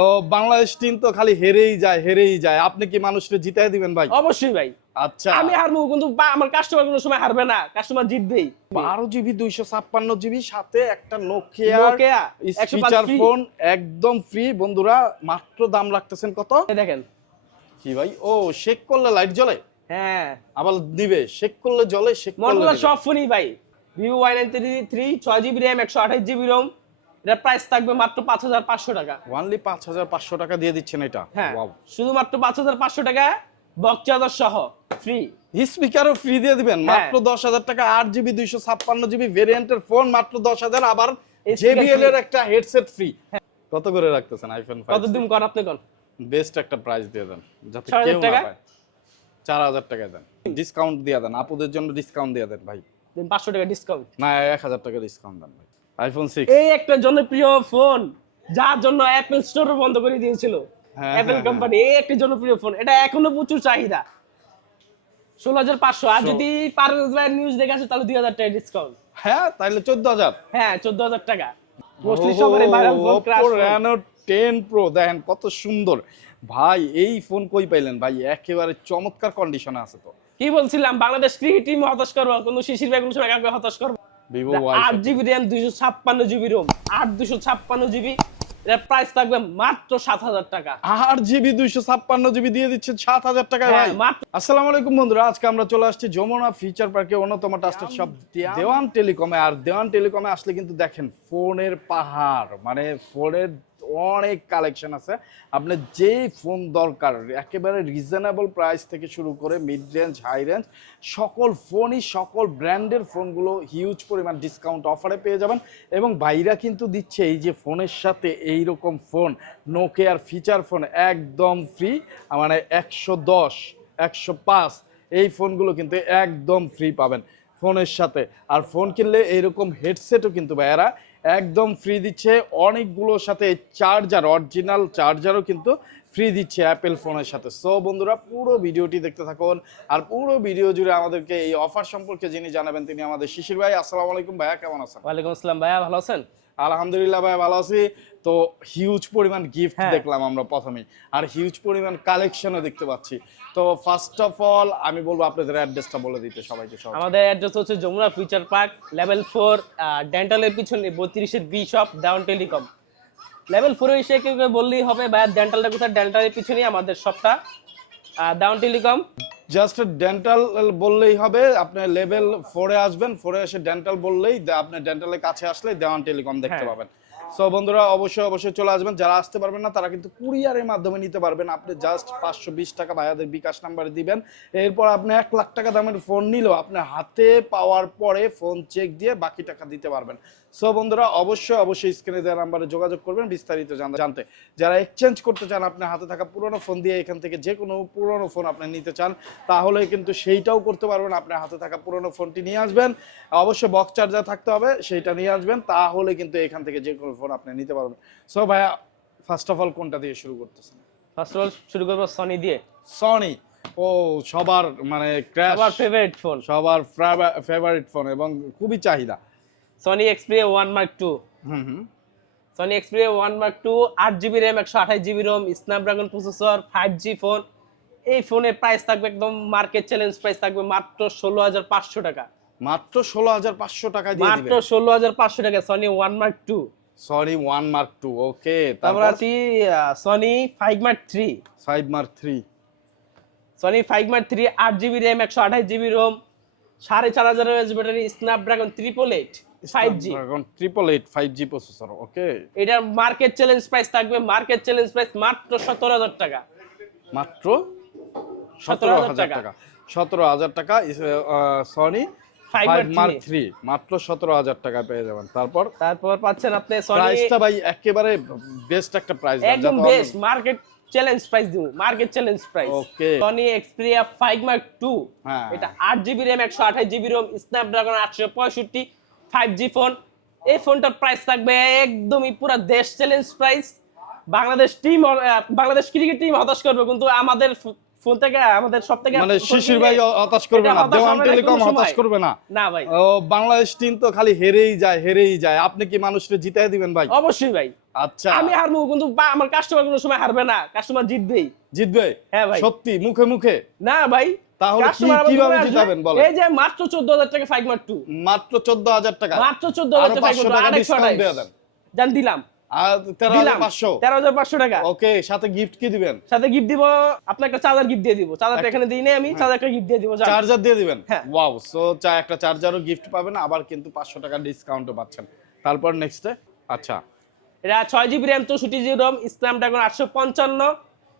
ও Bangladesh team তো খালি হেরেই যায় হেরেই যায়। আপনি কি মানুষকে জিতাই দিবেন ভাই? অবশ্যই ভাই। আচ্ছা। আমি হারবো কিন্তু আমার কাস্টমার কোনো সময় হারবে না। কাস্টমার জিতবেই। বারো জিবি দুইশো ছাপ্পান্ন জিবি সাথে একটা নোকিয়া ফিচার ফোন একদম ফ্রি বন্ধুরা মাত্র দাম রাখতেছেন কত? দেখেন। কি ভাই? ও শেক করলে লাইট জ্বলে? হ্যাঁ। আবার দিবে। শেক করলে জ্বলে শেক করলে সব ফোনই ভাই। Vivo Y nine three three ছয় জিবি র্যাম একশো আঠাশ জিবি রোম প্রাইস থাকবে মাত্র পাঁচ হাজার পাঁচশো টাকা। ওয়ানলি পাঁচ হাজার পাঁচশো টাকা দিয়ে দিচ্ছেন এটা? হ্যাঁ শুধুমাত্র পাঁচ হাজার পাঁচশো টাকা বক্স সহ ফ্রি স্পিকারও ফ্রি দিয়ে দিবেন হ্যাঁ। মাত্র দশ হাজার টাকা আট জিবি দুইশো ছাপ্পান্ন জিবি ভেরিয়েন্টের ফোন মাত্র দশ হাজার আবার Speaker জেবিএল এর একটা হেডসেট ফ্রি কত করে রাখতেছেন আইফোন কত দিন কর আপনি কর। বেস্ট একটা প্রাইস দিয়ে দেন যাতে কেউ না? পায়। চার হাজার টাকা দেন। ডিসকাউন্ট দিয়ে দেন আপুদের জন্য ডিসকাউন্ট দিয়ে দেন ভাই। দিন পাঁচশো টাকা ডিসকাউন্ট না এক হাজার টাকা ডিসকাউন্ট দেন ভাই। আইফোন সিক্স এই একটা জনপ্রিয় ফোন যার জন্য অ্যাপেল স্টোর বন্ধ করে দিয়েছিল। হ্যাঁ, হ্যাঁ, কোম্পানি এই একটি জনপ্রিয় ফোন এটা এখনও প্রচুর চাহিদা। ষোলো হাজার পাঁচশো আর যদি পারভেজ ভাইয়ের নিউজ দেখে আসে তাহলে দুই হাজার টাকা ডিসকাউন্ট হ্যাঁ তাইলে চোদ্দ হাজার। হ্যাঁ চোদ্দ হাজার টাকা। মোস্টলি সবারই viral phone crush Reno ten Pro দেখেন কত সুন্দর। ভাই এই ফোন কই পাইলেন ভাই? একেবারে চমৎকার কন্ডিশনে আছে তো। কি বলছিলাম বাংলাদেশ ক্রিকেট টিম হতাশ করব কোনো শিশির ভাই কোনো সময় কাউকে হতাশ করব ভিভো আট জিবি র্যাম দুইশো ছাপ্পান্ন জিবি রোম আট দুশো ছাপ্পান্ন জিবি এর প্রাইস থাকবে মাত্র সাত হাজার টাকা। আট জিবি দুইশো ছাপ্পান্ন জিবি দিয়ে দিচ্ছে সাত হাজার টাকায় ভাই। হ্যাঁ, আসসালামু আলাইকুম বন্ধুরা আজকে আমরা চলে আসছি যমুনা ফিচার পার্কে অন্যতম টাস্টার সব দেওয়ান টেলিকমে আর দেওয়ান টেলিকমে আসলে কিন্তু দেখেন ফোনের পাহাড় মানে ফোনের অনেক কালেকশন আছে। আপনার যেই ফোন দরকার, একেবারে রিজনেবল প্রাইস থেকে শুরু করে মিড রেঞ্জ হাই রেঞ্জ সকল ফোনই সকল ব্র্যান্ডের ফোনগুলো হিউজ পরিমাণ ডিসকাউন্ট অফারে পেয়ে যাবেন। এবং বাইরা কিন্তু দিচ্ছে এই যে ফোনের সাথে এই রকম ফোন নোকিয়ার ফিচার ফোন একদম ফ্রি মানে একশো দশ, একশো পাঁচ, এই ফোনগুলো কিন্তু একদম ফ্রি পাবেন ফোনের সাথে। আর ফোন কিনলে এইরকম হেডসেটও কিন্তু ভাইয়ারা একদম ফ্রি দিচ্ছে। অনেকগুলোর সাথে চার্জার অরিজিনাল চার্জারও কিন্তু ফ্রি দিচ্ছে অ্যাপেল ফোনের সাথে। সো বন্ধুরা পুরো ভিডিওটি দেখতে থাকুন। আর পুরো ভিডিও জুড়ে আমাদেরকে এই অফার সম্পর্কে যিনি জানাবেন তিনি আমাদের শিশির ভাই। আসসালামু আলাইকুম ভাইয়া কেমন আছেন? ওয়ালাইকুম আসসালাম ভাইয়া ভালো আছেন? আলহামদুলিল্লাহ ভাইয়া ভালো আছি। তো হিউজ পরিমাণ গিফট হ্যাঁ। দেখলাম আমরা প্রথমেই। আর হিউজ পরিমাণ কালেকশনও দেখতে পাচ্ছি। তো ফার্স্ট অফ অল আমি বলব আপনাদের অ্যাড্রেসটা বলে দিতে সবাইকে সবাই আমাদের অ্যাড্রেস হচ্ছে Jamuna future park level four ডেন্টালের পিছনে বত্রিশের B shop down telecom level ফোরে এসে কেউ কেউ বললেই হবে ভাইয়া ডেন্টালটা কোথায়? ডেন্টালের পিছনেই আমাদের শপটা ডাউন টেলিকম জাস্ট ডেন্টাল বললেই হবে আপনি লেভেল ফোরে আসবেন ফোরে এসে ডেন্টাল বললেই আপনি ডেন্টালের কাছে আসলে দেওয়ান টেলিকম দেখতে হ্যাঁ। পাবেন। সো বন্ধুরা, অবশ্যই অবশ্যই চলে আসবেন। যারা আসতে পারবেন না, তারা কিন্তু কুরিয়ারের মাধ্যমে নিতে পারবেন। আপনি জাস্ট পাঁচশো বিশ টাকা ভাইয়াদের বিকাশ নাম্বারে দিবেন। এরপর আপনি এক লাখ টাকা দামের ফোন নিলেও আপনার হাতে পাওয়ার পরে ফোন চেক দিয়ে বাকি টাকা দিতে পারবেন। সো বন্ধুরা অবশ্যই অবশ্যই স্ক্রিনে দেওয়া নাম্বারে যোগাযোগ করবেন বিস্তারিত জানতে যারা এক্সচেঞ্জ করতে চান আপনার হাতে থাকা পুরনো ফোন দিয়ে এখান থেকে যে কোনো পুরনো ফোন আপনি নিতে চান তাহলে কিন্তু সেইটাও করতে পারবেন। আপনার হাতে থাকা পুরনো ফোনটি নিয়ে আসবেন। অবশ্যই বক্স চার্জার থাকতে হবে সেইটা নিয়ে আসবেন তাহলে কিন্তু এখান থেকে যে কোনো ফোন আপনি নিতে পারবেন। সো ভাইয়া ফার্স্ট অফ অল কোনটা দিয়ে শুরু করতেছেন? ফার্স্ট অফ অল শুরু করব সনি দিয়ে। সনি ও সবার মানে আমার ফেভারিট ফোন সবার ফেভারিট ফোন এবং খুবই চাহিদা। Sony Xperia one Mark two Sony Xperia one Mark two আট জিবি র্যাম একশো আঠাশ GB ROM Snapdragon processor five G phone এই ফোনের প্রাইস থাকবে একদম মার্কেট চ্যালেঞ্জ প্রাইস থাকবে মাত্র ষোলো হাজার পাঁচশো টাকা। মাত্র ষোলো হাজার পাঁচশো টাকা দিয়ে মাত্র ষোলো হাজার পাঁচশো টাকা Sony one Mark two sorry one Mark two okay তারপর আছি Sony five Mark three five Mark three Sony five Mark three আট জিবি র্যাম একশো আঠাশ জিবি রোম সাড়ে চার হাজার battery Snapdragon triple eight processor okay এটার মার্কেট চ্যালেঞ্জ প্রাইস থাকবে মার্কেট চ্যালেঞ্জ প্রাইস মাত্র সতেরো হাজার টাকা। মাত্র 17,000 হাজার টাকা। টাকা। সনি মার্ক থ্রি থ্রি মাত্র সতেরো হাজার টাকা পেয়ে যাবেন। তারপর? তারপর পাচ্ছেন আপনি সনি প্রাইসটা ভাই একেবারে বেস্ট একটা প্রাইস একদম বেস্ট মার্কেট চ্যালেঞ্জ প্রাইস দিব market challenge price okay Sony Xperia five Mark two হ্যাঁ। এটা আট জিবি র্যাম একশো আঠাশ জিবি রোম স্ন্যাপড্রাগন আটশো পঁয়ষট্টি ফাইভ জি ফোন এই ফোনটার প্রাইস থাকবে একদমই পুরো দেশ challenge price Bangladesh team Bangladesh cricket team হতাশ করবে কিন্তু আমাদের ফোন থেকে আমাদের সব থেকে মানে শিশির ভাই হতাশ করবে না দেওয়ান টেলিকম হতাশ করবে না। না ভাই। ও বাংলাদেশ টিম তো খালি হেরেই যায় হেরেই যায়। আপনি কি মানুষকে জিতাই দিবেন ভাই? অবশ্যই ভাই। আচ্ছা। আমি হারবো কিন্তু আমার কাস্টমার কোনো সময় হারবে না কাস্টমার জিতবেই। জিতবে? হ্যাঁ ভাই। সত্যি? মুখে মুখে? না ভাই। তাহলে কি- কীভাবে জিতাবেন বলেন? এই যে মাত্র চোদ্দ হাজার টাকা। মাত্র চোদ্দ হাজার টাকা মাত্র চোদ্দ আরও হাজার টাকা দিয়ে দেন। জান দিলাম। আর তেরো হাজার দিলাম। পাঁচশো। তেরো হাজার পাঁচশো টাকা। ওকে সাথে গিফট কি দিবেন? সাথে গিফট দিব আপনার একটা চার্জার গিফট দিয়ে দিব। চার্জারটা এখানে দিই নাই আমি চার্জার একটা গিফট দিয়ে দিব চার্জার দিয়ে দিবেন? হ্যাঁ। ওয়াও সো চা একটা চার্জারও গিফট পাবেন আবার কিন্তু পাঁচশো টাকা ডিসকাউন্টও পাচ্ছেন। তারপর নেক্সটে আচ্ছা। এটা ছয় জিবি র্যাম চৌষট্টি জিবি রম স্ন্যাপড্রাগন আটশো পঞ্চান্ন।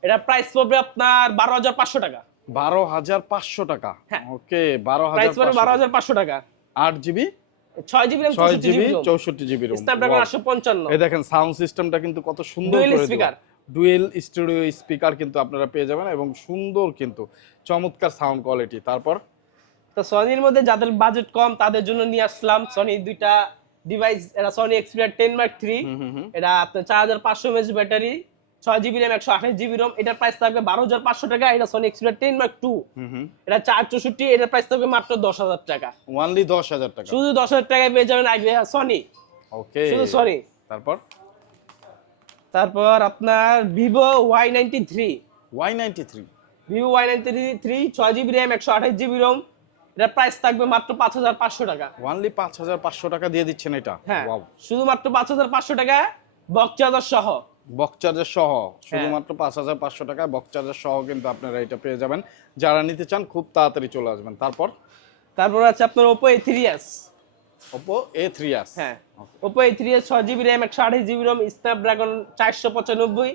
এটা প্রাইস পড়বে আপনার বারো হাজার পাঁচশো টাকা। বারো হাজার পাঁচশো টাকা। হ্যাঁ। ওকে বারো প্রাইস পড়বে বারো হাজার হাজার পাঁচশো টাকা। আট জিবি? ছয় জিবি ছয় চৌষট্টি জিবি জিবি চৌষট্টি জিবি স্ন্যাপড্রাগন আটশো পঞ্চান্ন। এই দেখেন সাউন্ড সিস্টেমটা কিন্তু কত সুন্দর Dual করে speaker। ডুয়েল স্টুডিও স্পিকার কিন্তু আপনারা পেয়ে যাবেন এবং সুন্দর কিন্তু চমৎকার সাউন্ড কোয়ালিটি তারপর? তো সনির মধ্যে যাদের বাজেট কম তাদের জন্য নিয়ে আসলাম। সনি দুইটা ডিভাইস এটা সনি এক্সপিরিয়ার টেন মার্ক থ্রি। এটা আপনার চার হাজার পাঁচশো এমএচ ব্যাটারি ছয় জিবি র্যাম একশো আঠাশ জিবি রম এটার প্রাইস থাকবে বারো হাজার পাঁচশো টাকা এটা সনি এক্সপিরিয়ার টেন মার্ক টু এটা চার চৌষট্টি এটার প্রাইস থাকবে মাত্র দশ হাজার টাকা। দশ হাজার টাকা। শুধু দশ হাজার টাকায় পেয়ে যাবেন আইভি সনি ওকে শুধু সনি তারপর? তারপর আপনার Vivo Y ninety three Y ninety three Vivo Y ninety three ছয় জিবি র্যাম একশো আঠাশ জিবি রম এটার প্রাইস থাকবে মাত্র পাঁচ হাজার পাঁচশো টাকা। ওয়ানলি পাঁচ হাজার পাঁচশো টাকা দিয়ে দিচ্ছেন এটা। হ্যাঁ ওয়াও শুধুমাত্র পাঁচ হাজার পাঁচশো টাকা বক্স চার্জার সহ। বক্স চার্জার সহ হ্যাঁ। শুধুমাত্র পাঁচ হাজার পাঁচশো টাকা বক্স চার্জার সহ কিন্তু আপনারা এটা পেয়ে যাবেন। যারা নিতে চান খুব তাড়াতাড়ি চলে আসবেন। তারপর? তারপর আছে আপনার Oppo A three S Oppo A three S হ্যাঁ। ওপো এ থ্রি এস ছয় জিবি র্যাম একশো আঠাশ জিবি রম স্ন্যাপড্রাগন চারশো পঁচানব্বই।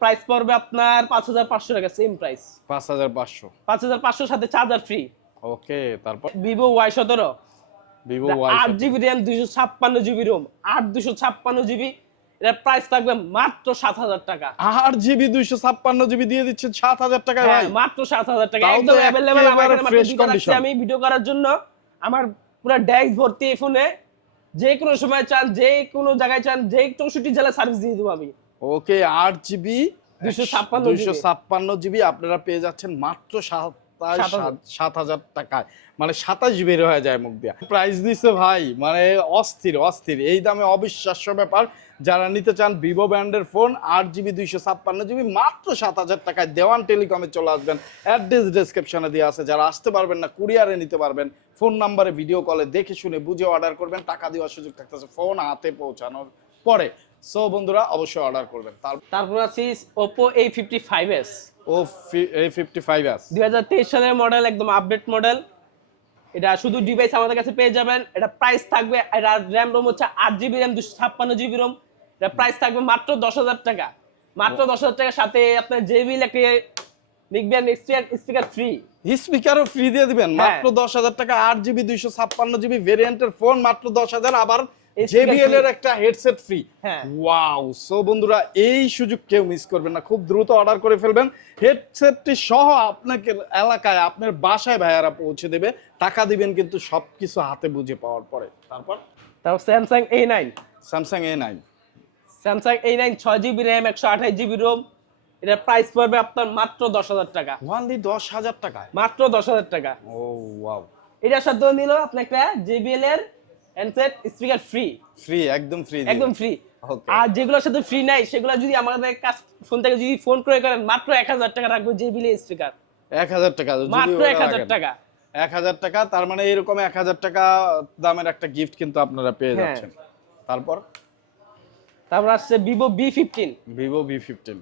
প্রাইস পড়বে আপনার পাঁচ হাজার পাঁচশো টাকা সেম প্রাইস পাঁচ হাজার পাঁচশো। পাঁচ হাজার পাঁচশোর সাথে চার্জার ফ্রি ওকে তারপর? ভিভো ওয়াই সতেরো। ভিভো ওয়াই আট জিবি র্যাম দুইশো ছাপ্পান্ন জিবি রোম আট দুশো ছাপ্পান্ন জিবি প্রাইস থাকবে মাত্র সাত হাজার টাকা। আট জিবি দুইশো ছাপ্পান্ন জিবি দিয়ে সাত টাকায় হ্যাঁ ভাই। মাত্র সাত হাজার টাকা। একদম আমার। আমি ভিডিও করার জন্য আমার পুরো ডেস্ক ভর্তি এই ফোনে যে কোনো সময় চান যে কোনো জায়গায় চান যে চৌষট্টি জেলায় সার্ভিস দিয়ে দেবো আমি। ওকে আট জিবি 256 দুইশো ছাপ্পান্ন জিবি আপনারা পেয়ে যাচ্ছেন মাত্র সাতাশ সাত হাজার। টাকায়। মানে সাতাশ বের হয়ে যায় মুখ দিয়া। প্রাইস দিছে ভাই মানে অস্থির অস্থির। এই দামে অবিশ্বাস্য ব্যাপার। যারা নিতে চান ভিভো ব্র্যান্ডের ফোন আট জিবি দুইশো ছাপ্পান্ন জিবি মাত্র সাত হাজার টাকায় দেওয়ান টেলিকমে চলে আসবেন। অ্যাড্রেস ডেসক্রিপশনে দেওয়া আছে। যারা আসতে পারবেন না কুরিয়ারে নিতে পারবেন। ফোন নাম্বারে ভিডিও কলে দেখে শুনে বুঝে অর্ডার করবেন। টাকা দেওয়ার সুযোগ থাকতেছে ফোন হাতে পৌঁছানোর পরে। সো বন্ধুরা অবশ্যই অর্ডার করবেন। তার তারপর আছে ওপো এই ফিফটি ফাইভ এস ও এ সালের মডেল একদম আপডেট মডেল এটা শুধু ডিভাইস আমাদের কাছে পেয়ে যাবেন। এটা প্রাইস থাকবে এটা র্যাম রোম হচ্ছে আট জিবি র্যাম দুশো ছাপ্পান্ন জিবি রোম এটা প্রাইস থাকবে মাত্র দশ হাজার টাকা। মাত্র দশ হাজার টাকার সাথে আপনার জেবিল একটা নিকবেন স্পিকার ফ্রি স্পিকারও ফ্রি দিয়ে দিবেন। হ্যাঁ। মাত্র দশ হাজার টাকা আট জিবি দুইশো ছাপ্পান্ন জিবি ভেরিয়েন্টের ফোন মাত্র দশ হাজার আবার জেবিএল এর একটা হেডসেট ফ্রি হ্যাঁ। ওয়াও সো বন্ধুরা এই সুযোগ কেউ মিস করবেন না। খুব দ্রুত অর্ডার করে ফেলবেন। হেডসেটটি সহ আপনাকে এলাকায় আপনার বাসায় ভাইয়ারা পৌঁছে দেবে। টাকা দিবেন কিন্তু সবকিছু হাতে বুঝে পাওয়ার পরে। তারপর? তারপর Samsung A nine Samsung A nine Samsung A nine ছয় জিবি র্যাম একশো আঠাশ জিবি রোম এটার প্রাইস পড়বে আপনার মাত্র দশ হাজার টাকা। ওয়ানলি দশ হাজার টাকায়? মাত্র দশ হাজার টাকা। ও ওয়াও এটার সাথে নিল আপনি একটা জেবিএল এর হ্যান্ডসেট স্পিকার ফ্রি ফ্রি একদম ফ্রি একদম ফ্রি আর যেগুলোর সাথে ফ্রি নাই সেগুলো যদি আমাদের কাছ ফোন থেকে যদি ফোন ক্রয় করেন মাত্র এক হাজার টাকা রাখব জেবিএল স্পিকার এক হাজার টাকা মাত্র এক হাজার টাকা। এক হাজার টাকা তার মানে এরকম এক হাজার টাকা দামের একটা গিফট কিন্তু আপনারা পেয়ে হ্যাঁ। যাচ্ছেন। তারপর? তারপর আসছে Vivo B fifteen Vivo V fifteen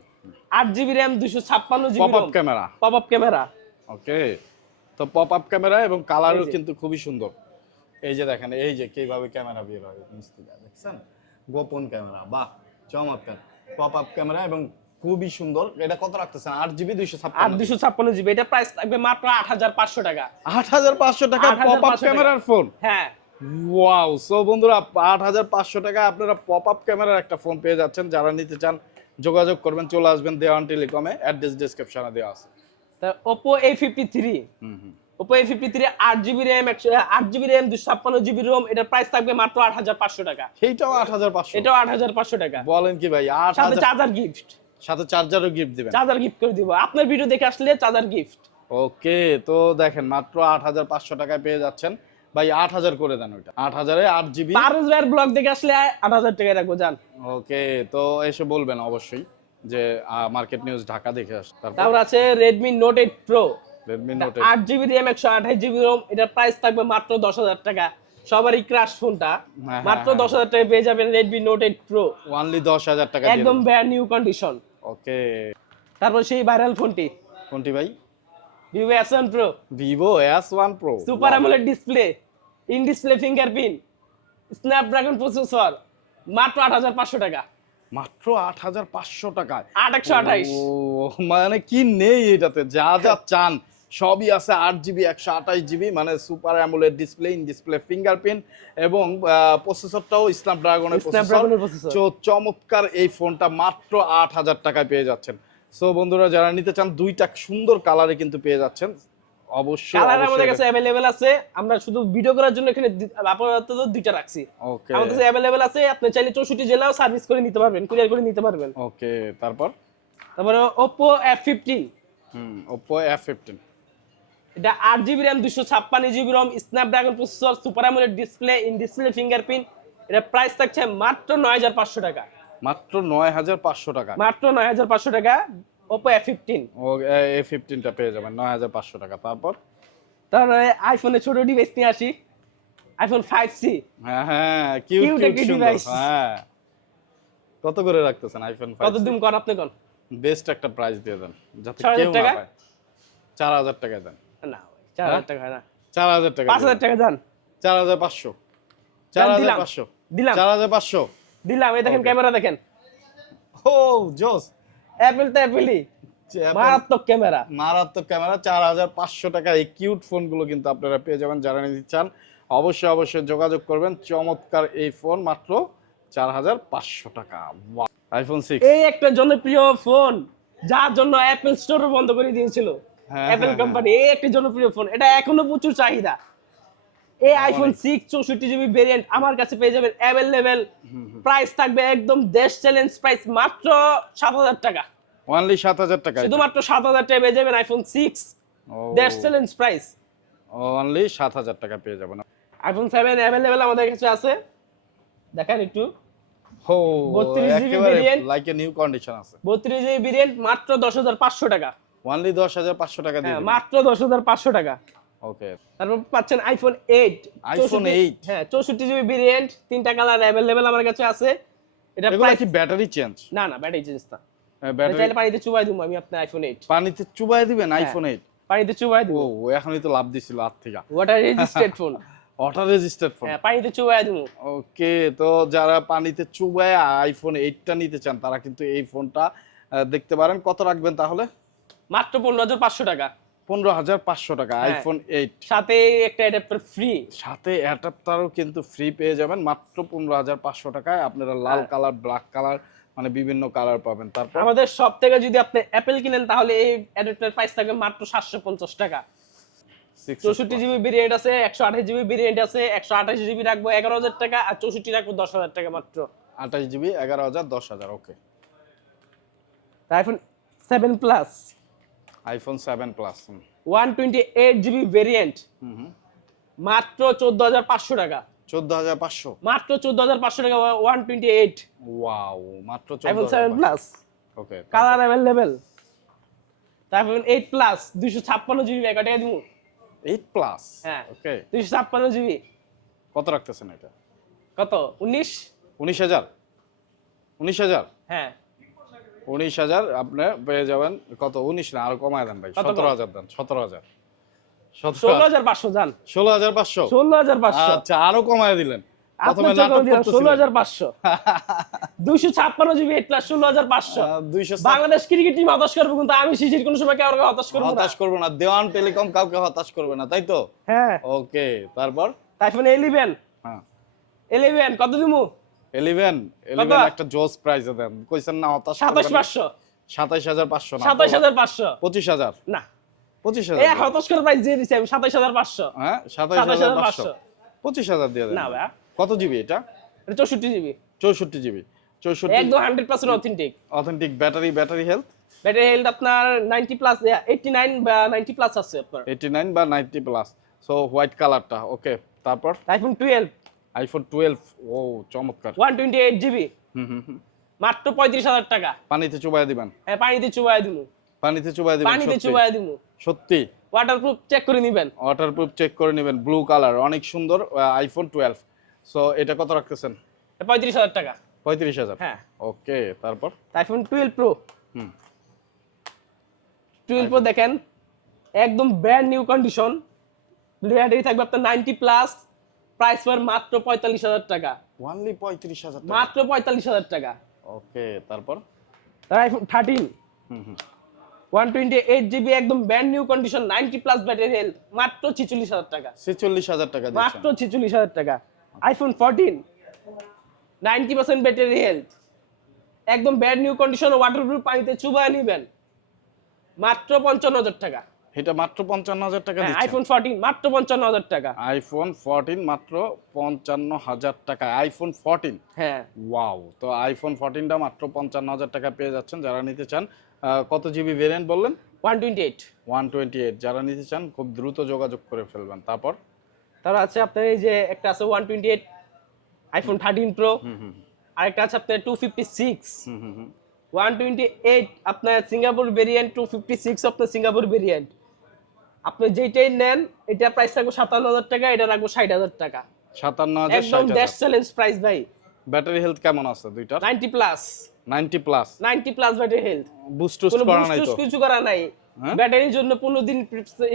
আট জিবি র্যাম দুশো ছাপ্পান্ন pop up camera pop up camera okay তো পপ আপ ক্যামেরা এবং কালারও কিন্তু খুবই সুন্দর। এই যে দেখেন এই যে কীভাবে ক্যামেরা বের হয় মিস্ত্রিটা দেখছেন? গোপন ক্যামেরা বাহ চমৎকার। পপ আপ ক্যামেরা এবং খুবই সুন্দর। এটা কত রাখতেছেন? আট জিবি দুইশো ছাপ্পান্ন দুশো ছাপ্পান্ন জিবি। এটা প্রাইস থাকবে মাত্র আট হাজার পাঁচশো টাকা। আট হাজার পাঁচশো টাকা পপ আপ ক্যামেরার ফোন হ্যাঁ। ওয়াও সো বন্ধুরা আট হাজার পাঁচশো টাকায় আপনারা পপ আপ ক্যামেরার একটা ফোন পেয়ে যাচ্ছেন। যারা নিতে চান যোগাযোগ করবেন চলে আসবেন দেওয়ান টেলিকমে অ্যাড্রেস ডিসক্রিপশনে দেওয়া আছে। তা Oppo A fifty three hmm hmm. Oppo A fifty three আট জিবি র্যাম একশো আট জিবি র্যাম দুশো ছাপ্পান্ন জিবি রোম এটার প্রাইস থাকবে মাত্র আট হাজার পাঁচশো টাকা। সেইটাও আট হাজার পাঁচশো। এটাও আট হাজার পাঁচশো টাকা। বলেন কি ভাই আট সাথে চার্জার গিফট সাথে চার্জারও গিফট দিবেন। চার্জার গিফট করে দিব। আপনার ভিডিও দেখে আসলে চার্জার গিফট ওকে তো দেখেন মাত্র আট হাজার পাঁচশো টাকায় পেয়ে যাচ্ছেন। ভাই আট হাজার করে দেন ওইটা। আট হাজারে আট জিবি পারুজ ভাইয়ের ব্লগ দেখে আসলে আট হাজার টাকায় রাখব যান। ওকে তো এসে বলবেন অবশ্যই যে মার্কেট নিউজ ঢাকা দেখে আস তারপর? আছে Redmi Note eight Pro Redmi Note আট জিবি র্যাম একশো আঠাশ জিবি রোম এটার প্রাইস থাকবে মাত্র দশ হাজার টাকা। সবারই ক্রাশ ফোনটা হ্যাঁ, মাত্র হ্যাঁ, দশ হাজার টাকা পেয়ে যাবেন Redmi Note eight Pro only দশ হাজার টাকা একদম ব্যান্ড নিউ কন্ডিশন ওকে তারপর সেই ভাইরাল ফোনটি কোনটি ভাই? Vivo S one Pro Vivo S Pro super AMOLED display in display fingerprint Snapdragon processor মাত্র আট হাজার পাঁচশো টাকা। মাত্র আট হাজার পাঁচশো টাকায়। আট একশো আঠাইশ মানে কি নেই এটাতে? যা যা চান। সবই আছে আট জিবি একশো আঠাশ জিবি মানে super AMOLED display in display fingerprint এবং প্রসেসরটাও স্ন্যাপ স্ন্যাপড্রাগনের প্রসেসর চমৎকার এই ফোনটা মাত্র আট হাজার টাকায় পেয়ে যাচ্ছেন। সো বন্ধুরা যারা নিতে চান দুইটা সুন্দর কালারে কিন্তু পেয়ে যাচ্ছেন। অবশ্যই কালার আমাদের কাছে আছে। আমরা শুধু ভিডিও করার জন্য এখানে আপাতত দুইটা রাখছি। ওকে আমাদের কাছে আছে। আপনি চাইলে চৌষট্টি জেলাও সার্ভিস করে নিতে পারবেন কুরিয়ার করে নিতে পারবেন। ওকে তারপর? তারপরে হুম এটা আট জিবি র্যাম দুশো ছাপ্পান্ন GB ROM Snapdragon processor super AMOLED display in display fingerprint এটা প্রাইস থাকছে মাত্র নয় হাজার পাঁচশো টাকা। মাত্র নয় হাজার পাঁচশো টাকা। মাত্র নয় হাজার পাঁচশো টাকা ওপো এফ ফিফটিন ও এ ফিফটিনটা পেয়ে যাবেন নয় হাজার পাঁচশো টাকা। তারপর? তারপরে আইফোনের ছোট ডিভাইস নিয়ে আসি। আইফোন ফাইভ সি হ্যাঁ হ্যাঁ কিউট Cute একটি সুন্দর। হ্যাঁ। কত করে রাখতেছেন আইফোন কত দিন কর আপনি কন বেস্ট একটা প্রাইস দিয়ে দেন যাতে কেউ না? পায়। চার হাজার টাকা দেন। না চার হাজার টাকা না। চার হাজার টাকা পাঁচ হাজার টাকা যান চার হাজার পাঁচশো। চার হাজার পাঁচশো। দিলাম। চার হাজার পাঁচশো। দিলাম এই দেখেন ক্যামেরা দেখেন। ও জোস। অ্যাপেল তো অ্যাপেলই মারাত্মক ক্যামেরা। মারাত্মক ক্যামেরা চার হাজার পাঁচশো টাকা এই কিউট ফোনগুলো কিন্তু আপনারা পেয়ে যাবেন যারা নিতে চান। অবশ্যই অবশ্যই যোগাযোগ করবেন। চমৎকার এই ফোন মাত্র চার হাজার পাঁচশো টাকা। আইফোন সিক্স এই একটা জনপ্রিয় ফোন যার জন্য অ্যাপেল স্টোর বন্ধ করে দিয়েছিল। অ্যাপেল হ্যাঁ, কোম্পানি এই একটা জনপ্রিয় ফোন এটা এখনও প্রচুর চাহিদা। এই আইফোন সিক্স চৌষট্টি জিবি ভেরিয়েন্ট আমার কাছে পেয়ে যাবেন অ্যাভেলেবেল প্রাইস থাকবে একদম দেশ চ্যালেঞ্জ প্রাইস মাত্র সাত হাজার টাকা। ওনলি সাত হাজার টাকা শুধুমাত্র সাত হাজার টাকা পেয়ে যাবেন আইফোন সিক্স দেশ চ্যালেঞ্জ প্রাইস অনলি সাত হাজার টাকা পেয়ে যাবেন। আইফোন সেভেন অ্যাভেলেবেল আমাদের কাছে আছে। দেখেন একটু। হো 32 GB একেবারে লাইক এ নিউ কন্ডিশন আছে। বত্রিশ জিবি ভেরিয়েন্ট মাত্র দশ হাজার পাঁচশো টাকা। অনলি দশ হাজার পাঁচশো টাকা দিয়ে হ্যাঁ মাত্র দশ হাজার পাঁচশো টাকা। ওকে তারপর পাচ্ছেন আইফোন এইট iPhone 8 হ্যাঁ চৌষট্টি জিবি ভেরিয়েন্ট তিনটা কালার অ্যাভেলেবেল আমার কাছে আছে। এটা এগুলো কি ব্যাটারি চেঞ্জ না না ব্যাটারি চেঞ্জ না। ব্যাটারি চাইলে পানিতে চুবাই দিব আমি আপনার আইফোন এইট পানিতে চুবাই দিবেন আইফোন এইট পানিতে চুবাই দিব। ও এখনই তো লাভ দিছিল হাত থেকে। Water phone auto registered phone হ্যাঁ পানিতে চুবাই দিব। ওকে তো যারা পানিতে চুবায় আইফোন এইটটা নিতে চান তারা কিন্তু এই ফোনটা দেখতে পারেন। কত রাখবেন তাহলে? মাত্র পনেরো হাজার পাঁচশো টাকা। পনেরো হাজার পাঁচশো টাকা হ্যাঁ। আইফোন এইট সাথে একটা অ্যাডাপ্টার ফ্রি সাথে অ্যাডাপ্টারও কিন্তু ফ্রি পেয়ে যাবেন মাত্র পনেরো হাজার পাঁচশো টাকায় আপনারা লাল হ্যাঁ। কালার ব্ল্যাক কালার মানে বিভিন্ন কালার পাবেন। তারপর আমাদের সব থেকে যদি আপনি অ্যাপেল কিনেন তাহলে এই অ্যাডাপ্টার প্রাইস থাকবে মাত্র সাতশো পঞ্চাশ টাকা। চৌষট্টি জিবি ভেরিয়েন্ট আছে একশো আঠাশ জিবি ভেরিয়েন্ট আছে একশো আঠাশ জিবি রাখব এগারো হাজার টাকা আর চৌষট্টি রাখব দশ হাজার টাকা মাত্র। আঠাশ জিবি এগারো হাজার দশ হাজার okay iPhone seven plus iPhone seven plus one twenty eight GB variant মাত্র চোদ্দ হাজার পাঁচশো টাকা। চোদ্দ হাজার পাঁচশো। মাত্র চোদ্দ হাজার পাঁচশো টাকা ওয়ান টোয়েন্টি এইট ওয়াও মাত্র আইফোন চোদ্দ seven plus okay colour available তারপর এইট প্লাস দুইশো ছাপ্পান্ন জিবি এক টাকা দিব এইট প্লাস হ্যাঁ। ওকে দুইশো ছাপ্পান্ন জিবি কত রাখতেছেন এটা? কত? উনিশ? উনিশ হাজার? উনিশ হাজার? হ্যাঁ। উনিশ হাজার আপনি পেয়ে যাবেন। কত? উনিশ না আরও কমায় দেন ভাই। সতেরো হাজার দেন সতেরো হাজার। ষোলো হাজার পাঁচশো যান ষোলো হাজার পাঁচশো? ষোলো হাজার পাঁচশো। আচ্ছা আরও কমায় দিলেন। বাংলাদেশ ক্রিকেট টিম হতাশ করব কিন্তু আমি শিশির কোনো সময় কাউকে হতাশ করব না। হতাশ করব না। দেওয়ান টেলিকম কাউকে হতাশ করবে না তাই তো? হ্যাঁ। ওকে তারপর? আইফোন ইলেভেন হ্যাঁ। ইলেভেন কত দিমু? ইলেভেন ইলেভেন একটা জোস প্রাইজে দেন। কইছেন না হতাশ সাতাশ পাঁচশো। সাতাইশ হাজার পাঁচশো না? সাতাশ হাজার পাঁচশো পঁচিশ। হাজার? না। পঁচিশ এই হাজার হতাশ করে প্রাইস দিয়ে আমি সাতাশ হাজার পাঁচশো। হ্যাঁ সাতাইশ সাতাশ হাজার হাজার পাঁচশো। পাঁচশো পঁচিশ হাজার দিয়ে দেন। না ভাইয়া। কত জিবি এটা? জিবি। চৌষট্টি জিবি। চৌষট্টি একদম hundred percent authentic authentic battery battery health battery health আপনার নাইনটি প্লাস এইটটি নাইন বা নাইনটি প্লাস আছে আপনার। এইটি নাইন বা নাইনটি প্লাস। সো হোয়াইট কালারটা ওকে তারপর? আইফোন টুয়েলভ আইফোন টুয়েলভ ও চমৎকার। ওয়ান টোয়েন্টি এইট জিবি মাত্র পঁয়ত্রিশ হাজার টাকা। পানিতে চুবাই দিবেন। হ্যাঁ পানিতে চুবাই দিমু। পানিতে চুবাই দিবেন পানিতে? চুবাই দিমু। সত্যি। ওয়াটারপ্রুফ চেক করে নিবেন। ওয়াটারপ্রুফ চেক করে নেবেন ব্লু কালার অনেক সুন্দর আইফোন টুয়েলভ সো এটা কত রাখতেছেন? পঁয়ত্রিশ হাজার টাকা। পঁয়ত্রিশ হাজার? হ্যাঁ। ওকে তারপর? IPhone twelve Pro hmm. Twelve Pro দেখেন একদম ব্র্যান্ড নিউ কন্ডিশন ব্যাটারি থাকবে আপনার নাইনটি প্লাস প্রাইস পর মাত্র পঁয়তাল্লিশ হাজার টাকা। ওয়ানলি পঁয়ত্রিশ হাজার মাত্র পঁয়তাল্লিশ হাজার টাকা। ওকে তারপর? তার iPhone thirteen hmm hmm. One twenty eight GB একদম brand new condition ninety plus battery health মাত্র ছিচল্লিশ হাজার টাকা। ছেচল্লিশ হাজার টাকা মাত্র ছিচল্লিশ হাজার টাকা। IPhone fourteen ninety percent battery health একদম ব্যাড নিউ কন্ডিশন ওয়াটারপ্রুফ পানিতে চুবায় নিবেন। মাত্র পঞ্চান্ন হাজার টাকা। এটা মাত্র পঞ্চান্ন হাজার টাকা হ্যাঁ দিচ্ছেন। আইফোন ফোরটিন মাত্র পঞ্চান্ন হাজার টাকা। আইফোন ফোরটিন মাত্র পঞ্চান্ন হাজার টাকা আইফোন ফোরটিন হ্যাঁ। ওয়াও তো আইফোন ফোরটিনটা মাত্র পঞ্চান্ন হাজার টাকা পেয়ে যাচ্ছেন যারা নিতে চান। কত জিবি ভেরিয়েন্ট বললেন? One twenty eight one twenty eight যারা নিতে চান খুব দ্রুত যোগাযোগ করে ফেলবেন। তারপর? তার আছে আপনার এই যে একটা আছে one twenty eight iPhone thirteen Pro hmm hmm. আরেকটা আছে আপনার two fifty six hmm hmm hmm. One twenty eight আপনার Singapore variant two fifty six আপনার সিঙ্গাপুর ভেরিয়েন্ট আপনি যেইটাই নেন এটা প্রাইস রাখব সাতান্ন হাজার টাকা এটা রাখব ষাট হাজার টাকা। সাতান্ন হাজার একদম ড্যাশ চ্যালেঞ্জ প্রাইস ভাই। ব্যাটারি হেলথ কেমন আছে দুইটার? Ninety plus ninety plus ninety plus battery health boost করা নাই তো? কিছু করা নাই? ব্যাটারির জন্য পনেরো দিন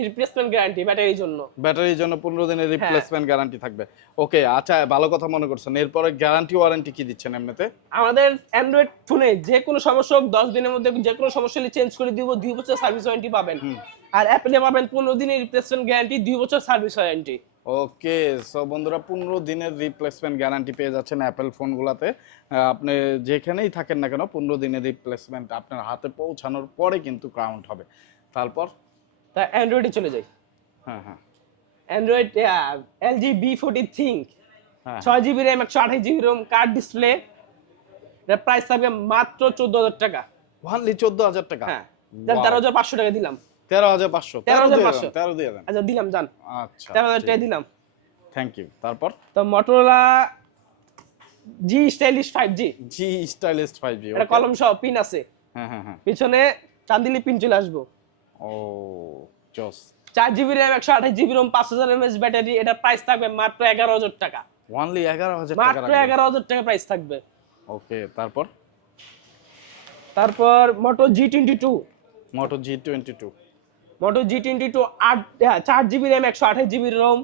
রিপ্লেসমেন্ট গ্যারান্টি ব্যাটারির জন্য। ব্যাটারির জন্য পনেরো হ্যাঁ। দিনের রিপ্লেসমেন্ট গ্যারান্টি থাকবে। ওকে আচ্ছা ভালো কথা মনে করছেন। এরপরে গ্যারান্টি ওয়ারেন্টি কি দিচ্ছেন এমনিতে? আমাদের অ্যান্ড্রয়েড ফোনে যে কোনো সমস্যা হোক দশ দিনের মধ্যে যে কোনো সমস্যা হলে চেঞ্জ করে দিব দুই বছর সার্ভিস ওয়ারেন্টি পাবেন। আর অ্যাপেলে পাবেন পনেরো দিনের রিপ্লেসমেন্ট গ্যারান্টি দুই বছর সার্ভিস ওয়ারেন্টি ওকে সো বন্ধুরা পনেরো দিনের রিপ্লেসমেন্ট গ্যারান্টি পেয়ে যাচ্ছেন অ্যাপেল ফোনগুলোতে আপনি যেখানেই থাকেন না কেন পনেরো দিনের রিপ্লেসমেন্ট আপনার হাতে পৌঁছানোর পরে কিন্তু কাউন্ট হবে। তারপর? তা অ্যান্ড্রয়েডে চলে যাই। হ্যাঁ হ্যাঁ। Android LG B forty ThinQ ছয় জিবি র্যাম একশো আঠাশ GB ROM card display price থাকবে মাত্র চোদ্দ হাজার টাকা। ওয়ানলি চোদ্দ হাজার টাকা? হ্যাঁ। তেরো হাজার পাঁচশো টাকা দিলাম। তেরো হাজার পাঁচশো। তেরো 13,500 দিয়ে তেরো দিয়ে দেন। আচ্ছা দিলাম যান আচ্ছা তেরো হাজার টাকা দিলাম। থ্যাংক ইউ তারপর? তো Motorola G stylish five G G five G এটা কলম সহ পিন আছে। হ্যাঁ হ্যাঁ হ্যাঁ। পিছনে চান্দিলি পিন চলে আসব। ও জস চার জিবি র্যাম একশো আঠাশ জিবি রোম পাঁচ হাজার এমএস ব্যাটারি এটার প্রাইস থাকবে মাত্র এগারো হাজার টাকা। ওয়ানলি এগারো হাজার মাত্র এগারো হাজার টাকা প্রাইস থাকবে। ওকে তারপর? তারপর Moto G twenty two Moto G twenty two Moto G twenty two আট হ্যাঁ, চার জিবি র্যাম একশো আঠাশ জিবি রোম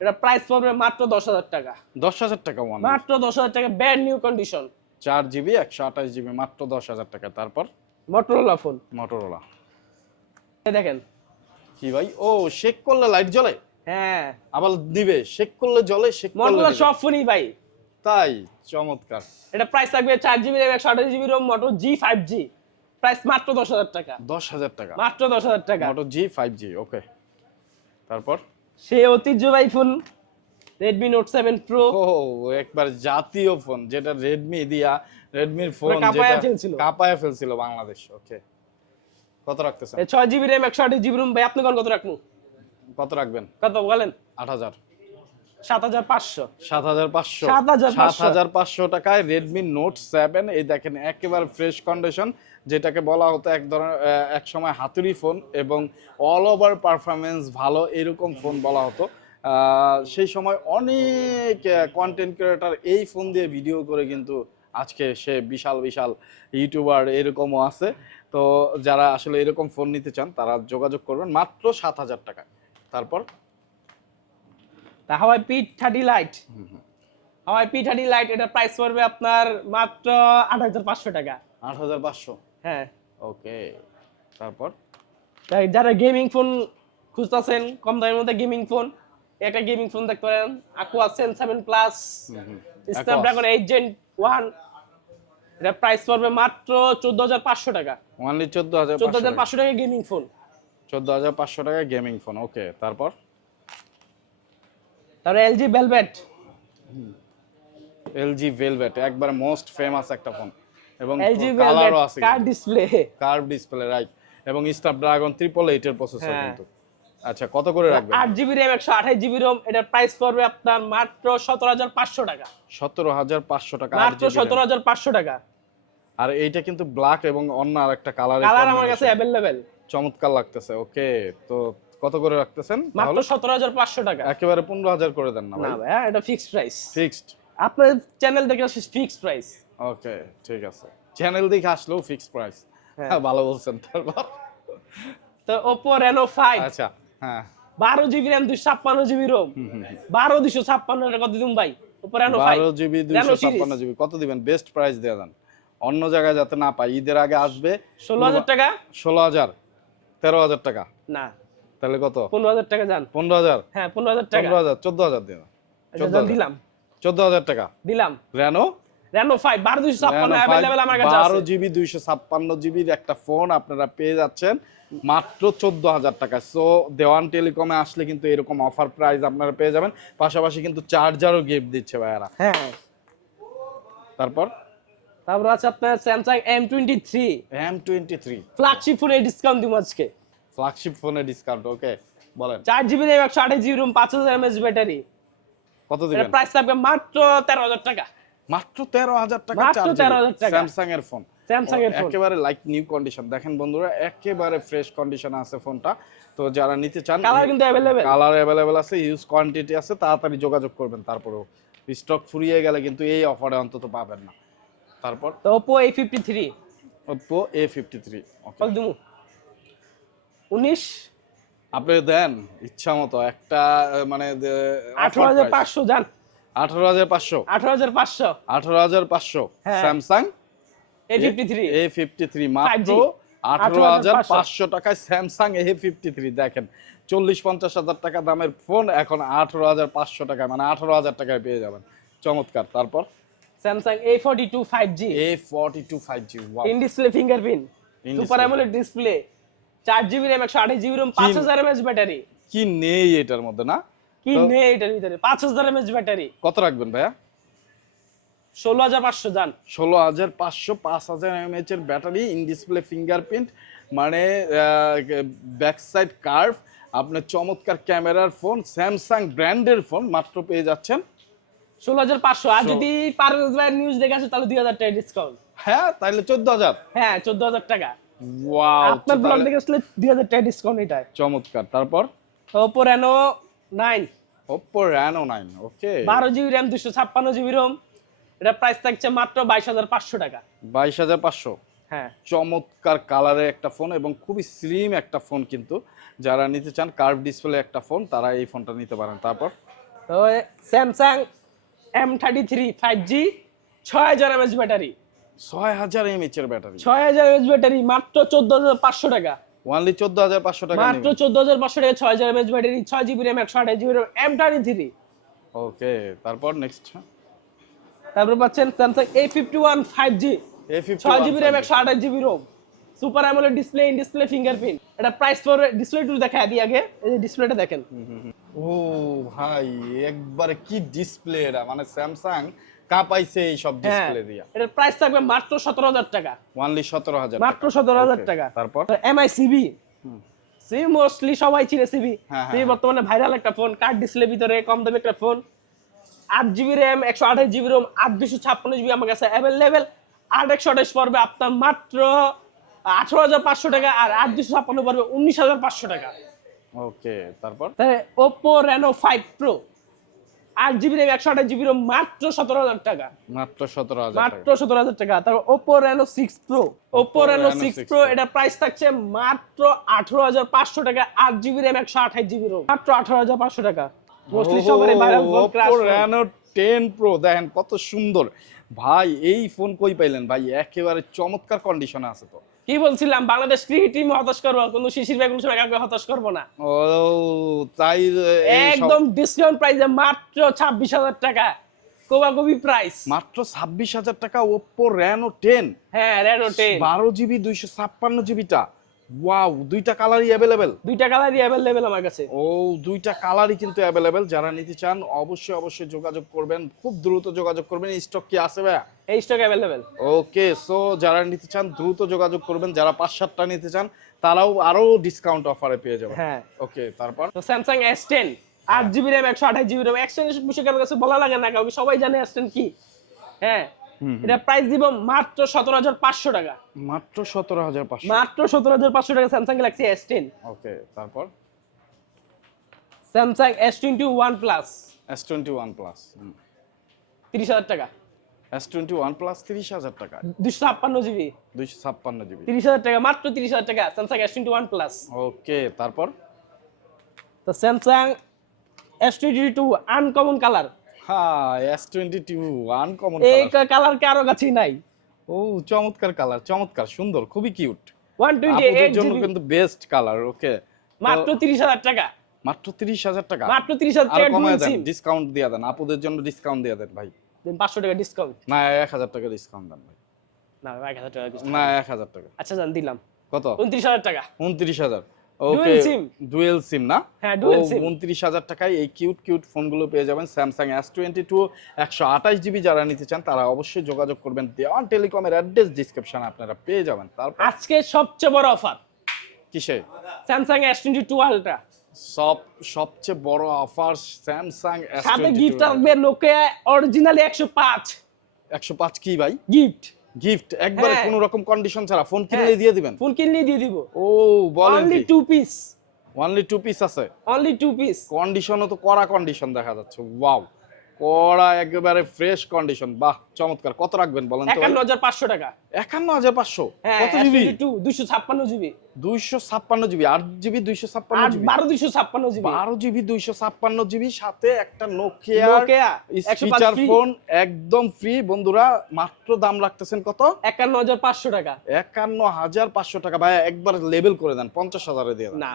এটা প্রাইস পড়বে মাত্র দশ হাজার টাকা। দশ হাজার টাকা মাত্র দশ হাজার টাকা ব্যান্ড নিউ কন্ডিশন চার জিবি একশো আঠাশ জিবি মাত্র দশ হাজার টাকা। তারপর? মোটরোলা ফোন মোটরোলা দেখেন। কি ভাই? ও শেক করলে লাইট জ্বলে? হ্যাঁ। আবার দিবে? শেক করলে জ্বলে শেক মোটরোলা সব ফোনই ভাই। তাই চমৎকার। এটা প্রাইস থাকবে চার জিবি র্যাম একশো আঠাশ GB ROM Moto G five G price মাত্র দশ হাজার টাকা। দশ হাজার টাকা? মাত্র দশ হাজার টাকা। ওকে তারপর? ঐতিহ্যবাহী ফোন ও একবার জাতীয় ফোন যেটা দিয়া ফোন ফেলছিল। কাঁপায়া ফেলছিল বাংলাদেশ ওকে কত রাখতেছেন? ছয় জিবি র্যাম একশো আঠাশ জিবি রোম ভাই আপনি কোন কত রাখব? কত রাখবেন? কত বলেন? আট হাজার। সাত হাজার পাঁচশো। সাত হাজার পাঁচশো। 7,500 হাজার পাঁচশো। টাকায় রেডমি নোট সেভেন এই দেখেন একেবারে ফ্রেশ কন্ডিশন যেটাকে বলা হতো এক ধরনের এক সময় হাতুড়ি ফোন এবং অল ওভার পারফরমেন্স ভালো এরকম ফোন বলা হতো। সেই সময় অনেক কন্টেন্ট ক্রিয়েটার এই ফোন দিয়ে ভিডিও করে কিন্তু আজকে সে বিশাল বিশাল ইউটিউবার এরকমও আছে। তো যারা আসলে এরকম ফোন নিতে চান তারা যোগাযোগ করবেন মাত্র সাত হাজার টাকা তারপর? Huawei P thirty lite Huawei P thirty lite এটা প্রাইস পড়বে আপনার মাত্র আট হাজার পাঁচশো টাকা। আট হাজার পাঁচশো। হ্যাঁ। ওকে তারপর? তাই যারা গেমিং ফোন খুঁজতেছেন কম দামের মধ্যে গেমিং ফোন একটা গেমিং ফোন দেখতে পারেন aqua sense seven plus Snapdragon eight Gen one এটা প্রাইস পড়বে মাত্র চোদ্দ হাজার পাঁচশো টাকা। ওয়ানলি চোদ্দ হাজার চোদ্দ হাজার পাঁচশো টাকা গেমিং ফোন চোদ্দ হাজার পাঁচশো টাকা গেমিং ফোন ওকে তারপর? তারপরে এলজি ভেলভেট এলজি ভেলভেট একবার মোস্ট ফেমাস একটা ফোন এবং কালারও আছে curve display curve display right এবং স্ন্যাপড্রাগন ট্রিপল এইটের প্রসেসর হ্যাঁ। কিন্তু। আচ্ছা কত করে রাখবেন? আট জিবি র্যাম একশো আঠাশ জিবি রোম এটার প্রাইস পড়বে আপনার মাত্র সতেরো হাজার পাঁচশো টাকা। সতেরো হাজার পাঁচশো টাকা আট মাত্র GB RAM। সতেরো হাজার পাঁচশো টাকা। আর এইটা কিন্তু ব্ল্যাক এবং অন্য আরেকটা কালার কালার আমার কাছে অ্যাভেলেবেল চমৎকার লাগতেছে ওকে তো কত করে রাখতেছেন মাত্র তাহলে সতেরো হাজার পাঁচশো টাকা। একেবারে পনেরো হাজার করে দেন না ভাই না ভাই। হ্যাঁ, এটা ফিক্সড প্রাইস ফিক্সড আপনার চ্যানেল দেখে ফিক্সড প্রাইস ওকে ঠিক আছে। চ্যানেল দেখে আসলেও ফিক্সড প্রাইস হ্যাঁ। ভালো বলছেন তারপর। তো ওপো রেনো ফাইভ আচ্ছা হ্যাঁ। বারো জিবি র্যাম দুশো ছাপ্পান্ন জিবি রোম। বারো দুশো ছাপ্পান্ন কত দিন ভাই? ওপো রেনো ফাইভ বারো জিবি দুইশো ছাপ্পান্ন জিবি কত দিবেন? বেস্ট প্রাইস দিয়ে দেন। অন্য জায়গায় যাতে না পাই ঈদের আগে আসবে। ষোলো হাজার টাকা? ষোলো হাজার। তেরো হাজার টাকা। না। তাহলে কত? পনেরো হাজার টাকা যান। পনেরো হাজার? হ্যাঁ পনেরো হাজার টাকা। পনেরো হাজার চোদ্দ হাজার দিয়ে আচ্ছা, দিলাম। চোদ্দ হাজার টাকা। দিলাম। রেনো রেনো ফাইভ বারো দুশো ছাপ্পান্ন অ্যাভেলেবেল আমার কাছে বারো আছে। জিবি দুইশো ছাপ্পান্ন জিবির একটা ফোন আপনারা পেয়ে যাচ্ছেন। মাত্র চোদ্দ হাজার টাকা সো দেওয়ান টেলিকমে আসলে কিন্তু এরকম অফার প্রাইস আপনারা পেয়ে যাবেন। পাশাপাশি কিন্তু চার্জারও গিফট দিচ্ছে ভাইয়ারা। হ্যাঁ। তারপর? তারপর আছে আপনার Samsung M twenty three M twenty three flagship ফোনে ডিসকাউন্ট দিব আজকে। ফ্ল্যাগশিপ ফোনে ডিসকাউন্ট ওকে বলেন। চার জিবি র্যাম একশো আঠাশ জিবি রুম পাঁচ হাজার এমএচ ব্যাটারি কত দিবেন? প্রাইস থাকবে মাত্র তেরো হাজার টাকা। মাত্র তেরো হাজার টাকা মাত্র 13,000 টাকা। স্যামসাং এর ফোন স্যামসাং এর একেবারে লাইক নিউ কন্ডিশন দেখেন বন্ধুরা একেবারে ফ্রেশ কন্ডিশন আছে ফোনটা তো যারা নিতে চান কালার কিন্তু অ্যাভেলেবেল কালার অ্যাভেলেবেল আছে ইউজ কোয়ান্টিটি আছে তাড়াতাড়ি যোগাযোগ করবেন। তারপরেও স্টক ফুরিয়ে গেলে কিন্তু এই অফারে অন্তত পাবেন না। তারপর? তো Oppo A fifty three Oppo A fifty three দিমু। উনিশ। আপনি দেন ইচ্ছা মতো। একটা মানে আঠারো হাজার পাঁচশো যান। আঠারো হাজার পাঁচশো। আঠারো হাজার পাঁচশো। আঠারো হাজার পাঁচশো। Samsung A fifty three A fifty three মাত্র আঠারো হাজার পাঁচশো টাকায় স্যামসাং এ ফিফটি থ্রি দেখেন। চল্লিশ পঞ্চাশ হাজার টাকা দামের ফোন এখন আঠারো হাজার পাঁচশো টাকায় মানে আঠারো হাজার টাকায় পেয়ে যাবেন। চমৎকার। তারপর? Samsung A forty two five G A forty two five G in display fingerprint super AMOLED display চার জিবি র্যাম একশো আঠাশ জিবি পাঁচ হাজার ব্যাটারি কি নেই এটার মধ্যে না? কি নেই এটার ভিতরে? পাঁচ হাজার এমএচ ব্যাটারি। কত রাখবেন ভাইয়া? ষোলো হাজার পাঁচশো যান। ষোলো হাজার পাঁচশো পাঁচ হাজার এমএচ এর ব্যাটারি ইন ডিসপ্লে ফিঙ্গারপ্রিন্ট মানে ব্যাক সাইড কার্ভ আপনার চমৎকার ক্যামেরার ফোন স্যামসাং ব্র্যান্ডের ফোন মাত্র পেয়ে যাচ্ছেন। ষোলো হাজার পাঁচশো। আর যদি পারভেজ ভাইয়ের নিউজ দেখে আসে তাহলে দুই হাজার টাকা ডিসকাউন্ট হ্যাঁ তাইলে চোদ্দ হাজার। হ্যাঁ চোদ্দ হাজার টাকা। ওয়াও আপনার ব্লগ দেখে আসলে দুই হাজার টাকা ডিসকাউন্ট এটা চমৎকার। তারপর? Oppo Reno nine Oppo Reno nine okay বারো জিবি র্যাম দুশো ছাপ্পান্ন জিবি রোম এটা প্রাইস থাকছে মাত্র বাইশ হাজার পাঁচশো টাকা। বাইশ হাজার পাঁচশো। হ্যাঁ। চমৎকার কালারের একটা ফোন এবং খুবই স্লিম একটা ফোন কিন্তু। যারা নিতে চান কার্ভ ডিসপ্লে একটা ফোন তারা এই ফোনটা নিতে পারেন। তারপর? তো Samsung M thirty three five G ছয় হাজার এমএচ ব্যাটারি। ছয় হাজার এমএচ এর ব্যাটারি। ছয় হাজার এমএচ ব্যাটারি মাত্র চোদ্দ হাজার পাঁচশো টাকা। হাজার পাঁচশো টাকা মাত্র চোদ্দ হাজার পাঁচশো টাকা ছয় হাজার এমএচ ব্যাটারি ছয় জিবি র্যাম একশো আঠাশ GB RAM M thirty three okay তারপর নেক্সট তারপর পাচ্ছেন ফাইভ জি এ ফিফটি ছয় জিবি র্যাম একশো আঠাশ GB ROM super AMOLED display in display fingerprint এটা প্রাইস পড়বে ডিসপ্লে টু দেখা দিই আগে এই ডিসপ্লেটা দেখেন। ও ভাই একবারে কি ডিসপ্লে এটা? মানে স্যামসাং কাপাইছে এই সব হ্যাঁ ডিসপ্লে দিয়া? এটার প্রাইস থাকবে মাত্র সতেরো হাজার টাকা। ওয়ানলি সতেরো হাজার মাত্র সতেরো হাজার Okay, টাকা তারপর এমআই সিবি সিবি মোস্টলি সবাই চিনে সিবি হ্যাঁ, সিবি হ্যাঁ। বর্তমানে ভাইরাল একটা ফোন কার্ড ডিসপ্লে ভিতরে কম দামি একটা ফোন আট জিবি র্যাম একশো আঠাশ জিবি রোম আট দুশো ছাপ্পান্ন জিবি আমার কাছে অ্যাভেলেবেল আট একশো আঠাশ পড়বে আপনার মাত্র আঠারো হাজার পাঁচশো টাকা আর আট দুশো ছাপ্পান্ন পড়বে উনিশ হাজার পাঁচশো টাকা। ওকে তারপর? ওপো রেনো ফাইভ প্রো আট জিবি র্যাম একশো আঠাশ জিবি মাত্র সতেরো হাজার টাকা। মাত্র সতেরো হাজার মাত্র সতেরো হাজার টাকা। তারপর Oppo Reno six Pro Oppo Reno six Pro. এটা প্রাইস থাকছে মাত্র আঠারো হাজার পাঁচশো টাকা আট জিবি র্যাম একশো আঠাশ জিবি মাত্র আঠারো হাজার পাঁচশো টাকা। মোস্টলি সবারই viral Oppo Reno ten Pro দেখেন কত সুন্দর। ভাই এই ফোন কই পাইলেন? ভাই একেবারে চমৎকার কন্ডিশনে আছে তো। কি বলছিলাম? বাংলাদেশ ক্রিকেট টিম হতাশ করব কোন শিশির ভাই কোনো সময় কাউকে হতাশ করব না। ও তাই একদম ডিসকাউন্ট প্রাইসে মাত্র ছাব্বিশ হাজার টাকা। কোবাকবি প্রাইস মাত্র ছাব্বিশ হাজার টাকা ওপো রেনো টেন হ্যাঁ রেনো টেন বারো জিবি দুইশো ছাপ্পান্ন জিবিটা। ওয়াও দুইটা কালারই অ্যাভেলেবেল দুইটা কালারই অ্যাভেলেবেল আমার কাছে। ও দুইটা কালারই কিন্তু অ্যাভেলেবেল যারা নিতে চান অবশ্যই অবশ্যই যোগাযোগ করবেন। খুব দ্রুত যোগাযোগ করবেন। স্টক কি আছে ভাইয়া? এই স্টক অ্যাভেলেবেল ওকে সো যারা নিতে চান দ্রুত যোগাযোগ করবেন। যারা পাঁচ সাতটা নিতে চান তারাও আরও ডিসকাউন্ট অফারে পেয়ে যাবেন। হ্যাঁ। ওকে তারপর? তো স্যামসাং এস টেন আট জিবি র্যাম একশো আঠাশ জিবি র্যাম একশো বিষয় কাছে বলা লাগে না কাউকে সবাই জানে এস টেন কি। হ্যাঁ। এটা প্রাইস দিব মাত্র সতেরো হাজার পাঁচশো টাকা। মাত্র সতেরো হাজার পাঁচশো। মাত্র সতেরো হাজার পাঁচশো টাকা Samsung Galaxy S ten okay তারপর? Samsung S twenty one plus S twenty one plus তিরিশ হাজার টাকা। এস টোয়েন্টি ওয়ান প্লাস তিরিশ হাজার টাকা। দুশো ছাপ্পান্ন জিবি। দুইশো ছাপ্পান্ন জিবি। তিরিশ হাজার টাকা মাত্র তিরিশ হাজার টাকা Samsung S twenty one plus okay তারপর? তো Samsung S twenty two uncommon colour হ্যাঁ আনকমন এই কালার কারও কাছেই নাই। ও চমৎকার কালার চমৎকার সুন্দর খুবই কিউট জন্য কিন্তু বেস্ট কালার ওকে মাত্র টাকা। মাত্র তিরিশ হাজার টাকা? মাত্র তিরিশ হাজার আর টাকা কমায় দেন ডিসকাউন্ট দিয়ে দেন আপুদের জন্য ডিসকাউন্ট দিয়ে দেন ভাই। পাঁচশো টাকা ডিসকাউন্ট না টাকা ডিসকাউন্ট দেন ভাই। না টাকা না টাকা। আচ্ছা জান দিলাম। কত? উনত্রিশ হাজার টাকা। উনত্রিশ হাজার। Dual ওকে ডুয়েল সিম না? হ্যাঁ, SIM। উনত্রিশ হাজার টাকায় এই কিউট কিউট ফোনগুলো পেয়ে যাবেন টু একশো আঠাশ জিবি যারা নিতে চান তারা অবশ্যই যোগাযোগ করবেন দেওয়ান টেলিকমের অ্যাড্রেস ডিসক্রিপশন আপনারা পেয়ে যাবেন। তারপর আজকে সবচেয়ে বড় অফার কিসে? টোয়েন্টি টু আলট্রা সব সবচেয়ে বড় অফার স্যামসাং সাথে গিফট আসবে নোকিয়া অরিজিনালি একশো পাঁচ। একশো পাঁচ কি ভাই? গিফট গিফট একবারে। কোনো রকম কন্ডিশন ছাড়া। ফোন কিনলে হ্যাঁ। দিয়ে দিবেন? ফোন কিনলে দিয়ে দিব। ও বলেন only two piece only two piece আছে। অনলি টু পিস কন্ডিশনও তো কড়া কন্ডিশন দেখা যাচ্ছে। ওয়াও কড়া একেবারে ফ্রেশ কন্ডিশন বাহ চমৎকার। কত রাখবেন বলেন তো? একান্ন হাজার পাঁচশো টাকা। একান্ন হাজার পাঁচশো? হ্যাঁ কত জিবি? টু দুইশো ছাপ্পান্ন জিবি। দুইশো ছাপ্পান্ন জিবি। আট জিবি দুইশো ছাপ্পান্ন আর জিবি? বারো দুইশো ছাপ্পান্ন জিবি। বারো জিবি দুইশো ছাপ্পান্ন জিবি সাথে একটা নোকিয়া নোকিয়া ফিচার ফোন একদম ফ্রি বন্ধুরা মাত্র দাম রাখতেছেন কত? একান্ন হাজার পাঁচশো টাকা। একান্ন হাজার পাঁচশো টাকা। ভাই একবার লেবেল করে দেন পঞ্চাশ হাজারে দিয়ে দেন। না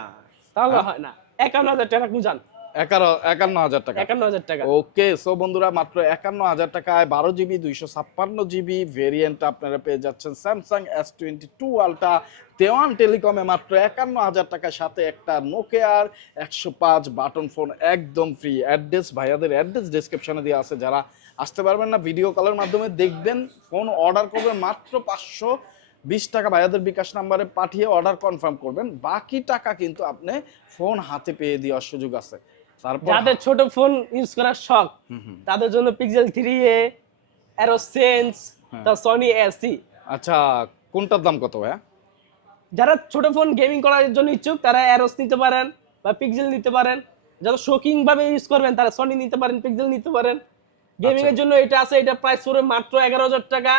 তাহলে হ্যাঁ? হয় না। একান্ন হাজার টাকা বুঝান একান্ন হাজার টাকা। একান্ন হাজার টাকা। ওকে সো বন্ধুরা মাত্র একান্ন হাজার টাকায় বারো জিবি দুইশো ছাপ্পান্ন জিবি ভেরিয়েন্ট আপনারা পেয়ে যাচ্ছেন Samsung S twenty two ultra Dewan টেলিকমে মাত্র একান্ন হাজার টাকার সাথে একটা নোকিয়ার একশো পাঁচ বাটন ফোন একদম ফ্রি অ্যাড্রেস ভাইয়াদের অ্যাড্রেস ডিসক্রিপশনে আছে। যারা আসতে পারবেন না ভিডিও কলের মাধ্যমে দেখবেন ফোন অর্ডার করবেন মাত্র পাঁচশো বিশ টাকা। ভাইয়াদের বিকাশ নাম্বারে পাঠিয়ে অর্ডার কনফার্ম করবেন। বাকি টাকা কিন্তু আপনি ফোন হাতে পেয়ে দেওয়ার সুযোগ আছে। যাদের ছোট ফোন ইউজ করার শখ তাদের জন্য পিক্সেল থ্রি এ অ্যারোসেন্স হ্যাঁ। তা সনি এসি আচ্ছা কোনটার দাম কত ভাইয়া যারা ছোট ফোন গেমিং করার জন্য ইচ্ছুক তারা অ্যারোস নিতে পারেন বা পিক্সেল নিতে পারেন যারা শোকিং ভাবে ইউজ করবেন তারা সনি নিতে পারেন পিক্সেল নিতে পারেন গেমিং আচ্ছা। এর জন্য এটা আছে এটা প্রাইস পড়বে মাত্র এগারো হাজার টাকা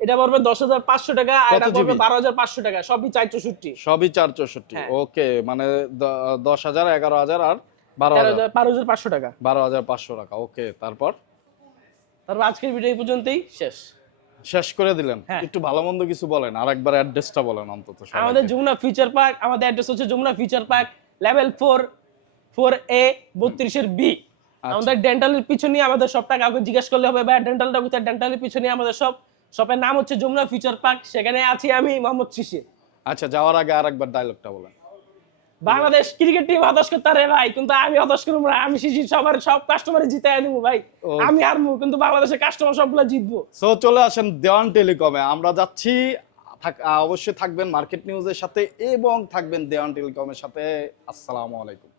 এটা পড়বে দশ হাজার পাঁচশো টাকা আর এটা পড়বে? বারো হাজার পাঁচশো টাকা সবই চার চৌষট্টি সবই চার চৌষট্টি হ্যাঁ। ওকে মানে দ- দশ হাজার এগারো হাজার আর বারো হাজার। পাঁচশো টাকা। বারো হাজার পাঁচশো টাকা ওকে তারপর? তারপর আজকের ভিডিও এই পর্যন্তই শেষ। শেষ করে দিলেন? হ্যাঁ। একটু ভালো মন্দ কিছু বলেন আর একবার অ্যাড্রেসটা বলেন অন্তত আমাদের যমুনা ফিচার পার্ক আমাদের অ্যাড্রেস হচ্ছে Jamuna future park level four four A বত্রিশের বি আচ্ছা। আমাদের ডেন্টালের পিছনে আমাদের সবটা কাউকে জিজ্ঞেস করলে হবে বা ডেন্টালটা কোথায়? ডেন্টালের পিছনে আমাদের সব শপের নাম হচ্ছে যমুনা ফিচার পার্ক সেখানে আছি আমি মোহাম্মদ শিশির। আচ্ছা যাওয়ার আগে আর একবার ডায়লগটা বলেন। বাংলাদেশ ক্রিকেট টিম হতাশ করতে পারে ভাই কিন্তু আমি হতাশ করব না। আমি শিশি সবার সব কাস্টমারে জিতে আনব ভাই। আমি হারবো কিন্তু বাংলাদেশের কাস্টমার সবগুলো জিতবো। সো চলে আসেন দেওয়ান টেলিকমে। আমরা যাচ্ছি অবশ্যই থাকবেন মার্কেট নিউজের সাথে এবং থাকবেন দেওয়ান টেলিকমের সাথে। আসসালামু আলাইকুম।